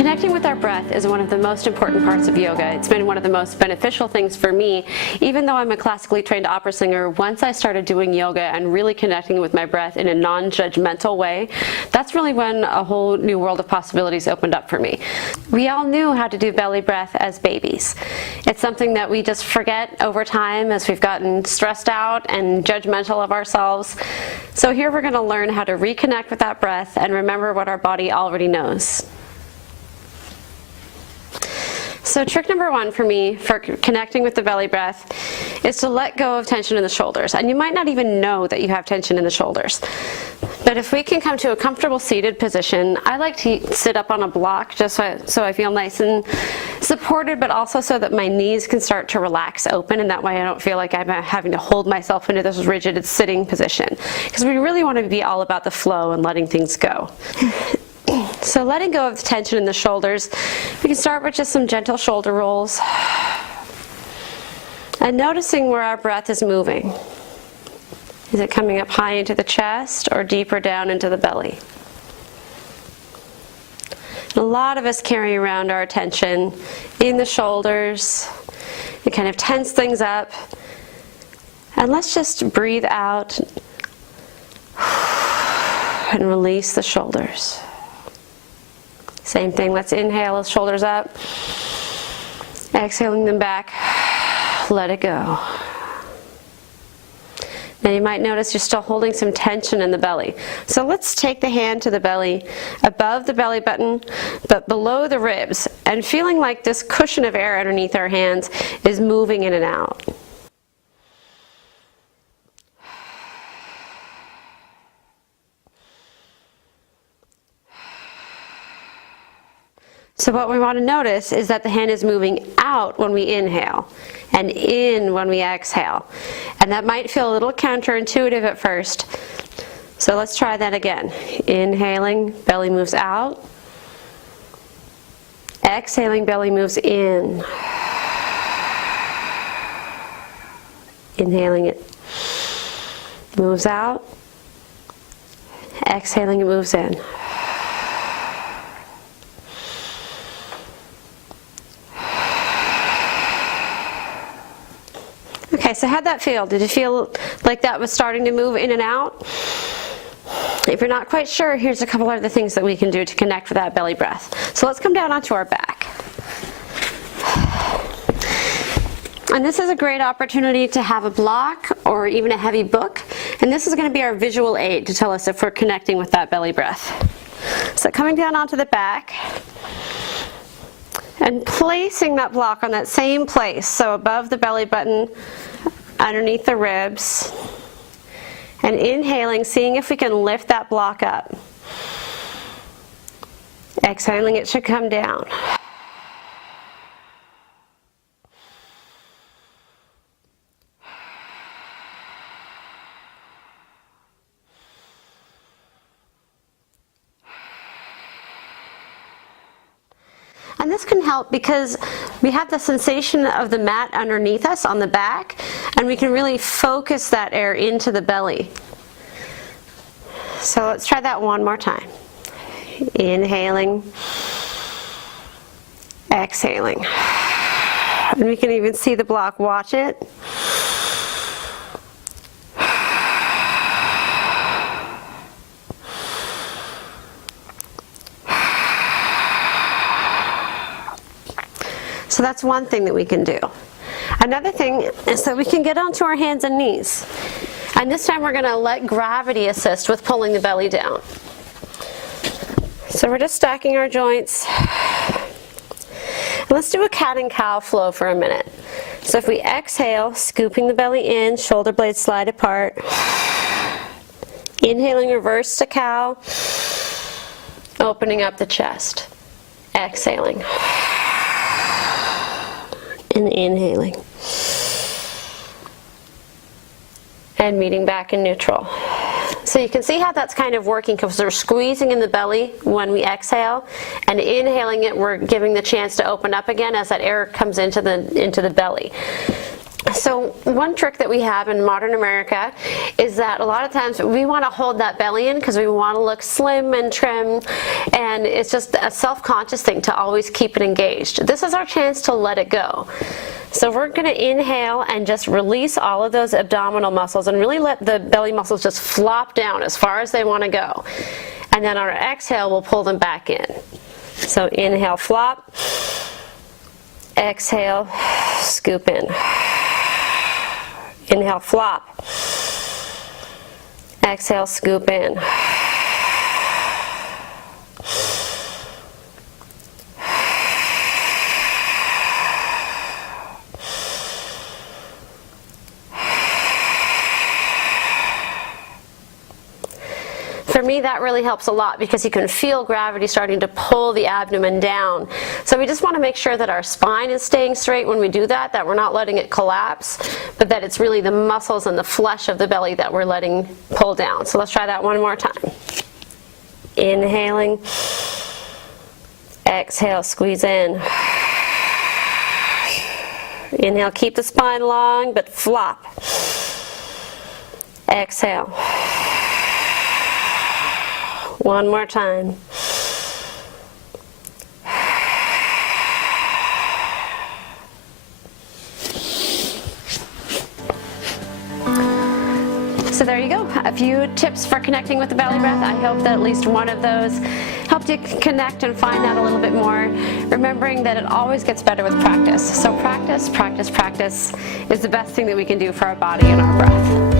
Connecting with our breath is one of the most important parts of yoga. It's been one of the most beneficial things for me. Even though I'm a classically trained opera singer, once I started doing yoga and really connecting with my breath in a non-judgmental way, that's really when a whole new world of possibilities opened up for me. We all knew how to do belly breath as babies. It's something that we just forget over time as we've gotten stressed out and judgmental of ourselves. So here we're going to learn how to reconnect with that breath and remember what our body already knows. So trick number one for me for connecting with the belly breath is to let go of tension in the shoulders. And you might not even know that you have tension in the shoulders. But if we can come to a comfortable seated position, I like to sit up on a block just so I feel nice and supported, but also so that my knees can start to relax open, and that way I don't feel like I'm having to hold myself into this rigid sitting position. Because we really want to be all about the flow and letting things go. So letting go of the tension in the shoulders, we can start with just some gentle shoulder rolls and noticing where our breath is moving. Is it coming up high into the chest or deeper down into the belly? And a lot of us carry around our tension in the shoulders. It kind of tense things up. And let's just breathe out and release the shoulders. Same thing, let's inhale the shoulders up, exhaling them back, let it go. Now you might notice you're still holding some tension in the belly. So let's take the hand to the belly, above the belly button, but below the ribs, and feeling like this cushion of air underneath our hands is moving in and out. So what we want to notice is that the hand is moving out when we inhale and in when we exhale. And that might feel a little counterintuitive at first. So let's try that again. Inhaling, belly moves out. Exhaling, belly moves in. Inhaling, it moves out. Exhaling, it moves in. Okay, so how'd that feel? Did you feel like that was starting to move in and out? If you're not quite sure, here's a couple other things that we can do to connect with that belly breath. So let's come down onto our back. And this is a great opportunity to have a block or even a heavy book. And this is going to be our visual aid to tell us if we're connecting with that belly breath. So coming down onto the back and placing that block on that same place, so above the belly button, underneath the ribs, and inhaling, seeing if we can lift that block up. Exhaling, it should come down. And this can help because we have the sensation of the mat underneath us on the back, and we can really focus that air into the belly. So let's try that one more time. Inhaling, exhaling. And we can even see the block, watch it. So that's one thing that we can do. Another thing is that we can get onto our hands and knees. And this time we're going to let gravity assist with pulling the belly down. So we're just stacking our joints. And let's do a cat and cow flow for a minute. So if we exhale, scooping the belly in, shoulder blades slide apart. Inhaling, reverse to cow. Opening up the chest. Exhaling. And inhaling. And meeting back in neutral. So you can see how that's kind of working because we're squeezing in the belly when we exhale, and inhaling it, we're giving the chance to open up again as that air comes into the belly. So one trick that we have in modern America is that a lot of times we want to hold that belly in because we want to look slim and trim, and it's just a self-conscious thing to always keep it engaged. This is our chance to let it go. So we're going to inhale and just release all of those abdominal muscles and really let the belly muscles just flop down as far as they want to go. And then on our exhale, we'll pull them back in. So inhale, flop. Exhale, scoop in. Inhale, flop. Exhale, scoop in. For me, that really helps a lot because you can feel gravity starting to pull the abdomen down. So we just want to make sure that our spine is staying straight when we do that, that we're not letting it collapse, but that it's really the muscles and the flesh of the belly that we're letting pull down. So let's try that one more time. Inhaling. Exhale, squeeze in. Inhale, keep the spine long, but flop. Exhale. One more time. So there you go, a few tips for connecting with the belly breath. I hope that at least one of those helped you connect and find out a little bit more, remembering that it always gets better with practice. So practice, practice, practice is the best thing that we can do for our body and our breath.